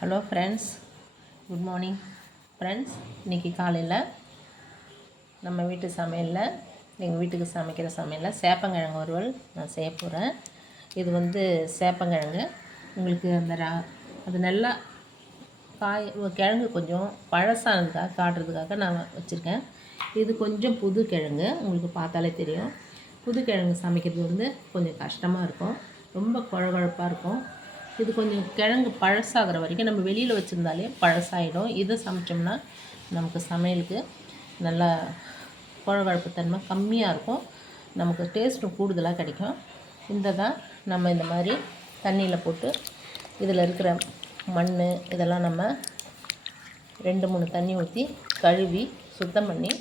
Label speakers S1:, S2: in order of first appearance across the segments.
S1: Hello friends good morning friends இன்றைக்கி காலையில் நம்ம வீட்டு சமையலில் எங்கள் வீட்டுக்கு சமைக்கிற சமையலில் சேப்பங்கிழங்கு வறுவல் நான் செய்ய போகிறேன் இது வந்து சேப்பங்கிழங்கு. உங்களுக்கு அந்த ரா அது நல்லா காய் கிழங்கு கொஞ்சம் பழசானதுக்காக காட்டுறதுக்காக நான் வச்சுருக்கேன். இது கொஞ்சம் புது கிழங்கு உங்களுக்கு பார்த்தாலே தெரியும். புது கிழங்கு சமைக்கிறது வந்து கொஞ்சம் கஷ்டமாக இருக்கும். ரொம்ப குழகுழப்பாக இருக்கும். இது கொஞ்சம் கிழங்கு பழசாகிற வரைக்கும் நம்ம வெளியில் வச்சுருந்தாலே பழசாயிடும். இதை சமைச்சோம்னா நமக்கு சமையலுக்கு நல்லா குழகுழப்பு தன்மை கம்மியாக இருக்கும். நமக்கு டேஸ்ட்டும் கூடுதலாக கிடைக்கும். இந்த தான் நம்ம இந்த மாதிரி தண்ணியில் போட்டு இதில் இருக்கிற மண் இதெல்லாம் நம்ம ரெண்டு மூணு தண்ணி ஊற்றி கழுவி சுத்தம் பண்ணி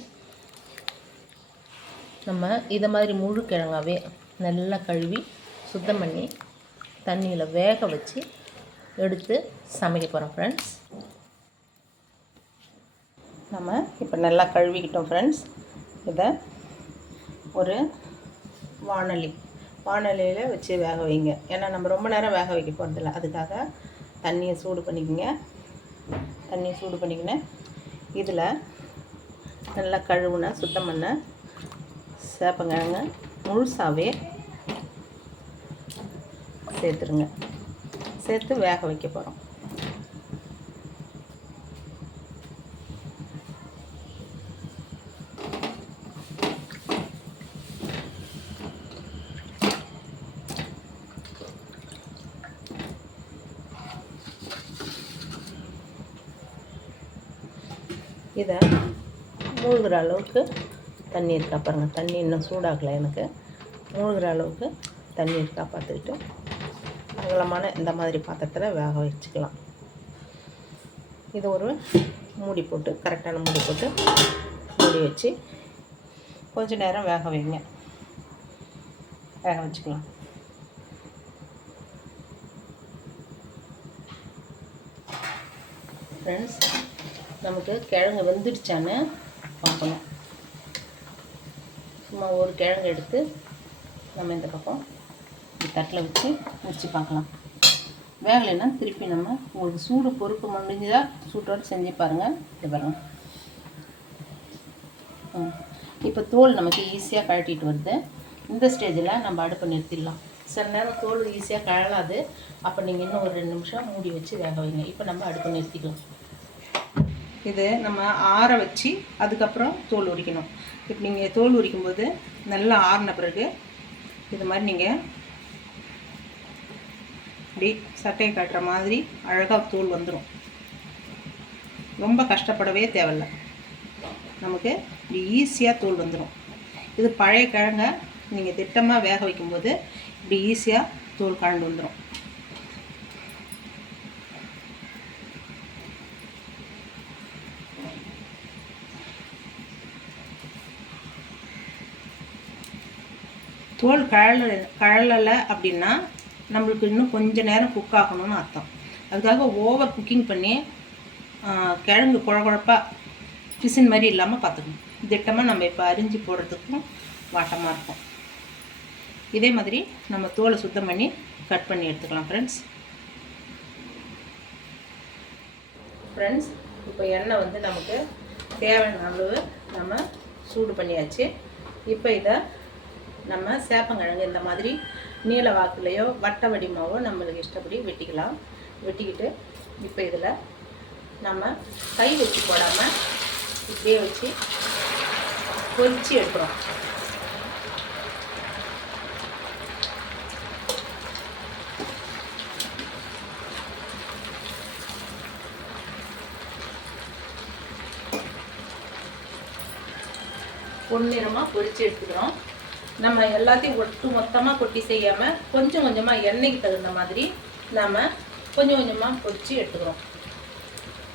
S1: நம்ம இதை மாதிரி முழு கிழங்காவே நல்லா கழுவி சுத்தம் பண்ணி தண்ணியில் வேக வச்சு எடுத்து சமைக்க போகிறோம் ஃப்ரெண்ட்ஸ் நம்ம இப்போ நல்லா கழுவிக்கிட்டோம் ஃப்ரெண்ட்ஸ் இதை ஒரு வானொலி வானொலியில் வச்சு வேக வைங்க. ஏன்னா நம்ம ரொம்ப நேரம் வேக வைக்க போகிறதில்ல அதுக்காக தண்ணியை சூடு பண்ணிக்கோங்க. தண்ணியை சூடு பண்ணிக்கினேன் இதில் நல்லா கழுவுன சுத்தம் பண்ண சேப்பங்கிழங்க முழுசாகவே சேர்த்துருங்க சேர்த்து வேக வைக்க போகிறோம் இதை மூழ்கிற அளவுக்கு தண்ணி இருக்கா பாருங்கள் தண்ணி இன்னும் சூடாகலை எனக்கு. மூழ்கிற அளவுக்கு தண்ணி இருக்கா பார்த்துக்கிட்டு அகலமான இந்த மாதிரி பாத்திரத்தில் வேக வச்சுக்கலாம். இது ஒரு மூடி போட்டு கரெக்டான மூடி போட்டு மூடி வச்சு கொஞ்ச நேரம் வேக வைங்க. வேக வச்சுக்கலாம். ஃப்ரெண்ட்ஸ் நமக்கு கிழங்கு வெந்துடுச்சான்னு பார்க்கணும். சும்மா ஒரு கிழங்கு எடுத்து நம்ம இந்த பக்கம் தட்டில் வச்சு முடிச்சு பார்க்கலாம். வேகலைன்னா திருப்பி நம்ம உங்களுக்கு சூடு பொறுப்பு முடிஞ்சுதான் சூட்டோடு செஞ்சு பாருங்கள் இது பாருங்கள் இப்போ தோல் நமக்கு ஈஸியாக கழட்டிட்டு வருது. இந்த ஸ்டேஜில் நம்ம அடுப்பை நிறுத்திடலாம். சில நேரம் தோல் ஈஸியாக கழலாது. அப்போ நீங்கள் இன்னும் ஒரு ரெண்டு நிமிஷம் மூடி வச்சு வேக வைங்க. இப்போ நம்ம அடுப்பை நிறுத்திக்கலாம். இது நம்ம ஆற வச்சு அதுக்கப்புறம் தோல் உரிக்கணும். இப்போ நீங்கள் தோல் உரிக்கும்போது நல்லா ஆறின பிறகு இது மாதிரி நீங்கள் இப்படி சட்டையை காட்டுற மாதிரி அழகாக தூள் வந்துடும் ரொம்ப கஷ்டப்படவே தேவையில்ல. நமக்கு இப்படி ஈஸியாக தூள் வந்துடும் இது பழைய கிழங்க நீங்கள் திட்டமாக வேக வைக்கும்போது இப்படி ஈஸியாக தூள் கலந்து வந்துடும் தோல் கழல கழலலை அப்படின்னா நம்மளுக்கு இன்னும் கொஞ்சம் நேரம் குக் ஆகணும்னு அர்த்தம். அதுக்காக ஓவர் குக்கிங் பண்ணி கிழங்கு குழகுழப்பாக பிசின் மாதிரி இல்லாமல் பார்த்துக்கணும். திட்டமாக நம்ம இப்போ அரிஞ்சு போடுறதுக்கும் வாட்டமாக இருக்கும். இதே மாதிரி நம்ம தோலை சுத்தம் பண்ணி கட் பண்ணி எடுத்துக்கலாம் ஃப்ரெண்ட்ஸ் ஃப்ரெண்ட்ஸ் இப்போ எண்ணெய் வந்து நமக்கு தேவையான அளவு நம்ம சூடு பண்ணியாச்சு. இப்போ இதை நம்ம சேப்பங்கிழங்கு இந்த மாதிரி நீல வாக்குலையோ வட்ட வடிமாவோ நம்மளுக்கு இஷ்டப்படி வெட்டிக்கலாம். வெட்டிக்கிட்டு இப்போ இதில் நம்ம கை வச்சு போடாமல் இப்படியே வச்சு பொறிச்சு எடுக்கிறோம். பொன்னிறமாக பொறிச்சு எடுத்துக்கிறோம். நம்ம எல்லாத்தையும் ஒட்டு மொத்தமாக கொட்டி செய்யாமல் கொஞ்சம் கொஞ்சமாக எண்ணெய்க்கு தகுந்த மாதிரி நாம் கொஞ்சம் கொஞ்சமாக பொடிச்சு எடுத்துக்கிறோம்.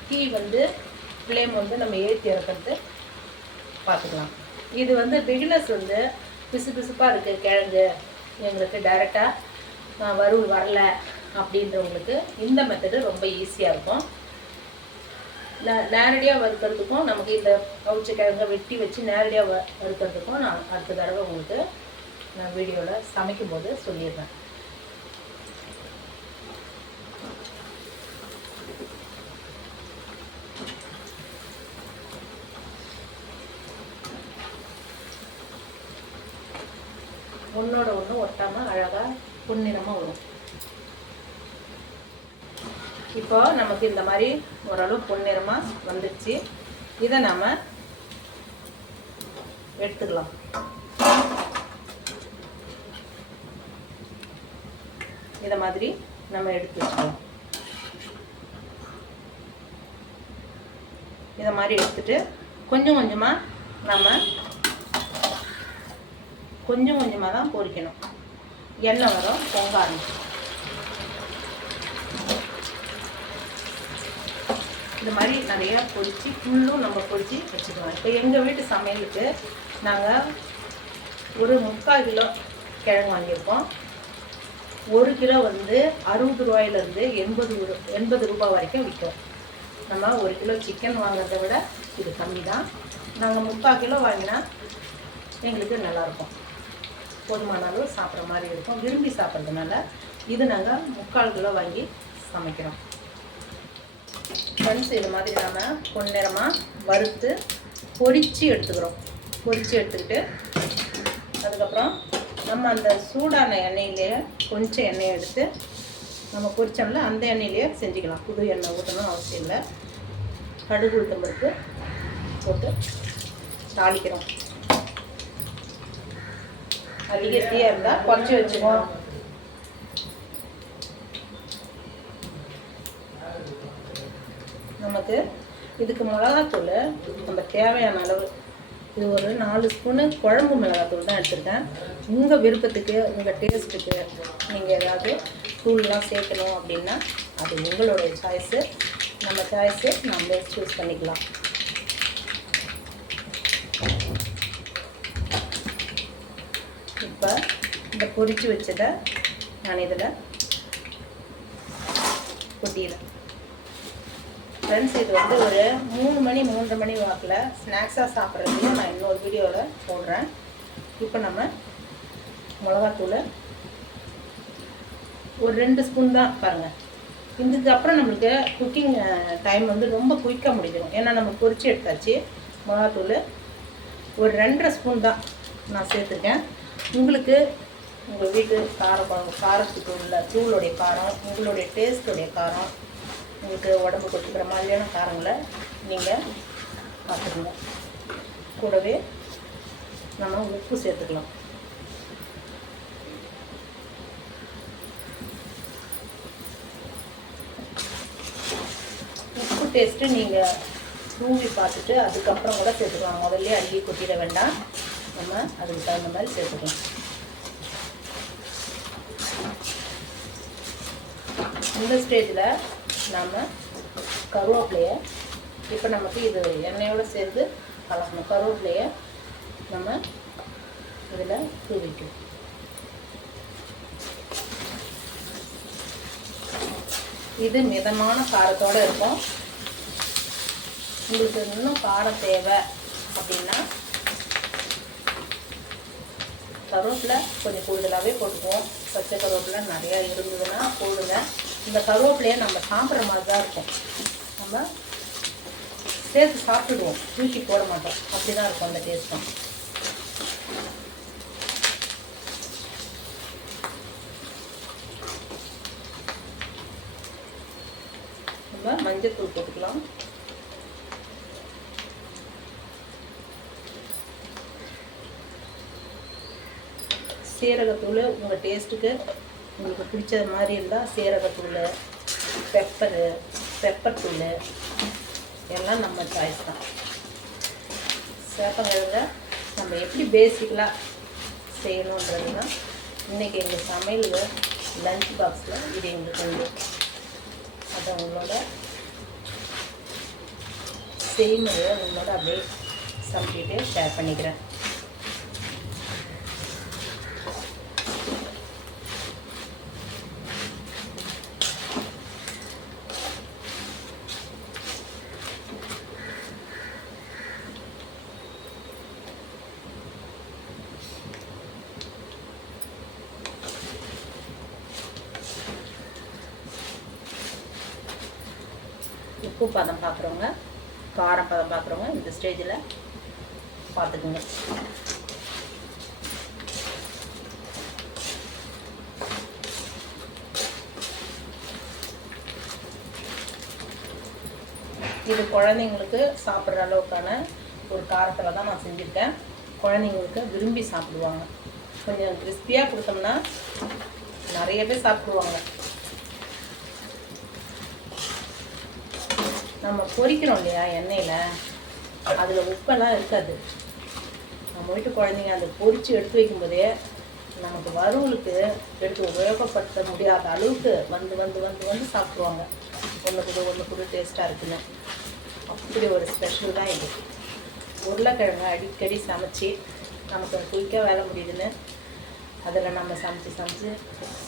S1: டீ வந்து ஃப்ளேம் வந்து நம்ம ஏற்றி இறக்கிறது பார்த்துக்கலாம். இது வந்து பிகினர்ஸ் வந்து பிசு பிசுப்பாக இருக்குது கிழங்கு. எங்களுக்கு டைரெக்டாக வறுவல் வரல அப்படின்றவங்களுக்கு இந்த மெத்தடு ரொம்ப ஈஸியாக இருக்கும். நேரடியாக வறுக்கிறதுக்கும் நமக்கு இந்த கவுச்சி கிழங்க வெட்டி வச்சு நேரடியாக வ வறுக்கிறதுக்கும் நான் அடுத்த தடவை உங்களுக்கு நான் வீடியோவில் சமைக்கும் போது சொல்லிடுறேன். ஒன்றோட ஒன்று ஒட்டாமல் அழகாக பொன்னிறமாக வரும். இப்போ நமக்கு இந்த மாதிரி ஓரளவு பொன்னிறமாக வந்துடுச்சு இதை நாம் எடுத்துக்கலாம். இதை மாதிரி நம்ம எடுத்து வச்சுக்கலாம். இதை மாதிரி எடுத்துட்டு கொஞ்சம் கொஞ்சமாக நம்ம கொஞ்சம் கொஞ்சமாக தான் பொரிக்கணும் எண்ணெய் வரும் பொங்க ஆரம்பிக்கும் இந்த மாதிரி நிறையா பொறிச்சு ஃபுல்லும் நம்ம பொறிச்சு வச்சுக்கலாம். இப்போ எங்கள் வீட்டு சமையலுக்கு நாங்கள் ஒரு முக்கால் கிலோ கிழங்கு வாங்கியிருக்கோம். ஒரு கிலோ வந்து அறுபது ரூபாயிலேருந்து எண்பது எண்பது ரூபாய் வரைக்கும் விற்கும். நம்ம ஒரு கிலோ சிக்கன் வாங்குறதை விட இது கம்மி தான். நாங்கள் முக்கால் கிலோ வாங்கினா எங்களுக்கு நல்லாயிருக்கும். போதுமான அளவு சாப்பிட்ற மாதிரி இருக்கும். விரும்பி சாப்பிட்றதுனால இது நாங்கள் முக்கால் கிலோ வாங்கி சமைக்கிறோம். பன்ஸ் இது மாதிரி நாம் பொன்னிறமாக வறுத்து பொரித்து எடுத்துக்கிறோம். பொரித்து எடுத்துக்கிட்டு அதுக்கப்புறம் நம்ம அந்த சூடான எண்ணெயிலேயே கொஞ்சம் எண்ணெயை எடுத்து நம்ம பொரிச்சோம்ல அந்த எண்ணெயிலேயே செஞ்சுக்கலாம். புது எண்ணெய் ஊற்றணும் அவசியம் இல்லை. கடுகு உளுத்தம் போட்டு தாளிக்கிறோம். அதிக இருந்தால் குறைச்சி வச்சுக்கோம் நமக்கு இதுக்கு மிளகாத்தூள் நம்ம தேவையான அளவு. இது ஒரு நாலு ஸ்பூனு குழம்பு மிளகாத்தூள் தான் எடுத்துருக்கேன். உங்கள் விருப்பத்துக்கு உங்கள் டேஸ்ட்டுக்கு நீங்கள் ஏதாவது தூள்லாம் சேர்க்கணும் அப்படின்னா அது உங்களுடைய சாய்ஸு நம்ம சாய்ஸு நம்ம சூஸ் பண்ணிக்கலாம். இப்போ இந்த பொறிச்சு வச்சதை நான் இதில் கொட்டிடுறேன். ஃப்ரெண்ட்ஸ் இது வந்து ஒரு மூணு மணி மூன்றரை மணி வாக்கில் ஸ்நாக்ஸாக சாப்பிட்றதுக்கு நான் இன்னொரு வீடியோவில் போடுறேன். இப்போ நம்ம மிளகாத்தூள் ஒரு ரெண்டு ஸ்பூன் தான் பாருங்கள் இதுக்கு அப்புறம் நம்மளுக்கு குக்கிங் டைம் வந்து ரொம்ப குயிக்காக முடிஞ்சிடும். ஏன்னா நம்ம பொரிச்சு எடுத்தாச்சு மிளகாத்தூள். ஒரு ரெண்டரை ஸ்பூன் தான் நான் சேர்த்துருக்கேன். உங்களுக்கு உங்கள் வீட்டு காரம் காரத்துக்கு உள்ள தூளுடைய காரம் உங்களுடைய டேஸ்ட்டுடைய காரம் உங்களுக்கு உடம்பு கொடுத்துக்கிற மாதிரியான காரங்களை நீங்கள் பார்த்துக்கணும் கூடவே நம்ம உப்பு சேர்த்துக்கலாம். உப்பு டேஸ்ட்டு நீங்கள் தூவி பார்த்துட்டு அதுக்கப்புறம் கூட சேர்த்துக்கலாம். முதல்ல அள்ளி கொட்டிட வேண்டாம். நம்ம அதுக்கு தகுந்த மாதிரி சேர்த்துக்கலாம். இந்த ஸ்டேஜில் நாம் கருவேப்பிலையை இப்போ நமக்கு இது எண்ணெயோடு சேர்த்து கலக்கணும். கருவேப்பிலையை நம்ம இதில் தூவிக்கும் இது மிதமான காரத்தோடு இருக்கும். உங்களுக்கு இன்னும் காரம் தேவை அப்படின்னா கருவேப்பிலை கொஞ்சம் கூடுதலாகவே போட்டுக்குவோம். பச்சை கருவேப்பிலை நிறையா இருந்ததுன்னா போடுங்க. இந்த கருவேப்பிலையை நம்ம சாப்பிட்ற மாதிரி தான் இருக்கும். நம்ம சேர்த்து சாப்பிடுவோம். தூக்கி போட மாட்டோம். அப்படி தான் இருக்கும் அந்த டேஸ்ட்டும் நம்ம மஞ்சள் தூள் போட்டுக்கலாம். சீரகத்தூள் உங்கள் டேஸ்ட்டுக்கு உங்களுக்கு பிடிச்ச மாதிரி இருந்தால் சீரகத்தூள் பெப்பரு பெப்பர் தூள். எல்லாம் நம்ம சாய்ஸ் தான். சேப்பங்கிழங்க நம்ம எப்படி பேசிக்கலாக செய்யணுன்றது தான் இன்றைக்கி எங்கள் சமையல் லஞ்ச் பாக்ஸில் இது எங்களுக்கு உண்டு. அதை உங்களோட செய்முறையை உங்களோட அப்படியே சமைச்சிட்டு ஷேர் பண்ணிக்கிறேன். உப்பு பதம் பார்க்குறவங்க காரம் பதம் பார்க்குறவங்க இந்த ஸ்டேஜில் பார்த்துக்குங்க இது குழந்தைங்களுக்கு சாப்பிட்ற அளவுக்கான ஒரு காரத்தில் தான் நான் செஞ்சுருக்கேன். குழந்தைங்களுக்கு விரும்பி சாப்பிடுவாங்க. கொஞ்சம் கிறிஸ்பியாக கொடுத்தோம்னா நிறையவே சாப்பிடுவாங்க. நம்ம பொரிக்கிறோம் இல்லையா எண்ணெயில்? அதில் உப்பெல்லாம் இருக்காது. நம்ம வீட்டு குழந்தைங்க அந்த பொரித்து எடுத்து வைக்கும்போதே நமக்கு வறுவலுக்கு எடுத்து உபயோகப்படுத்த முடியாத அளவுக்கு வந்து வந்து வந்து வந்து சாப்பிடுவாங்க. ஒன்று கூட ஒன்று கூட டேஸ்ட்டாக இருக்குன்னு. அப்படி ஒரு ஸ்பெஷல் தான் இது. உருளைக்கிழங்கு அடிக்கடி சமைச்சு நமக்கு குயிக்காக வேலை முடியுதுன்னு அதில் நம்ம சமைச்சு சமைச்சு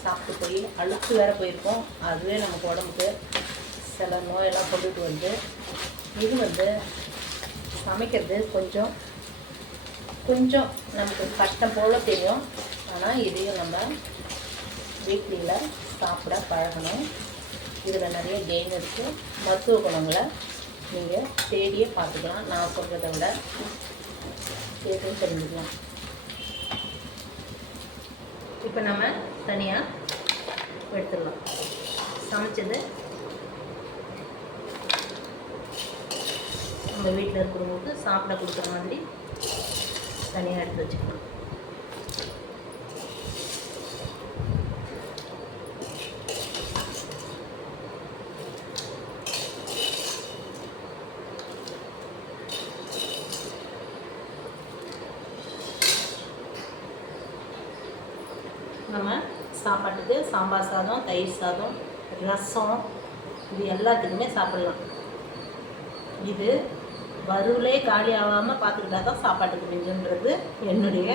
S1: சாப்பிட்டு போய் அழுத்து வேற போயிருக்கோம். அதுவே நமக்கு உடம்புக்கு சில நோயெல்லாம் கொண்டுட்டு வந்து இது வந்து சமைக்கிறது கொஞ்சம் கொஞ்சம் நமக்கு கஷ்டம் போல் தெரியும். ஆனால் இதையும் நம்ம வீக்லியில் சாப்பிட பழகணும். இதில் நிறைய கெயின் இருக்குது மருத்துவ குணங்களை நீங்கள் தேடியே பார்த்துக்கலாம். நான் சொல்கிறத விட கேட்டும் தெரிஞ்சுக்கலாம். இப்போ நம்ம தனியாக எடுத்துடலாம். சமைச்சது நம்ம வீட்டில் இருக்கிறவங்களுக்கு சாப்பிட கொடுக்குற மாதிரி தனியாக எடுத்து வச்சுக்கலாம் நம்ம சாப்பாட்டுக்கு சாம்பார் சாதம் தயிர் சாதம் ரசம் இது எல்லாத்துக்குமே சாப்பிடலாம். இது வறுவலே காலி ஆகாமல் பார்த்துக்கிட்டா தான் சாப்பாட்டுக்கு மிஞ்சுன்றது என்னுடைய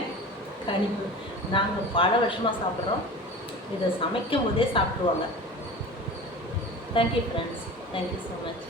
S1: கணிப்பு. நாங்கள் பல வருஷமாக சாப்பிட்றோம். இதை சமைக்கும் போதே சாப்பிடுவாங்க thank you friends thank you so much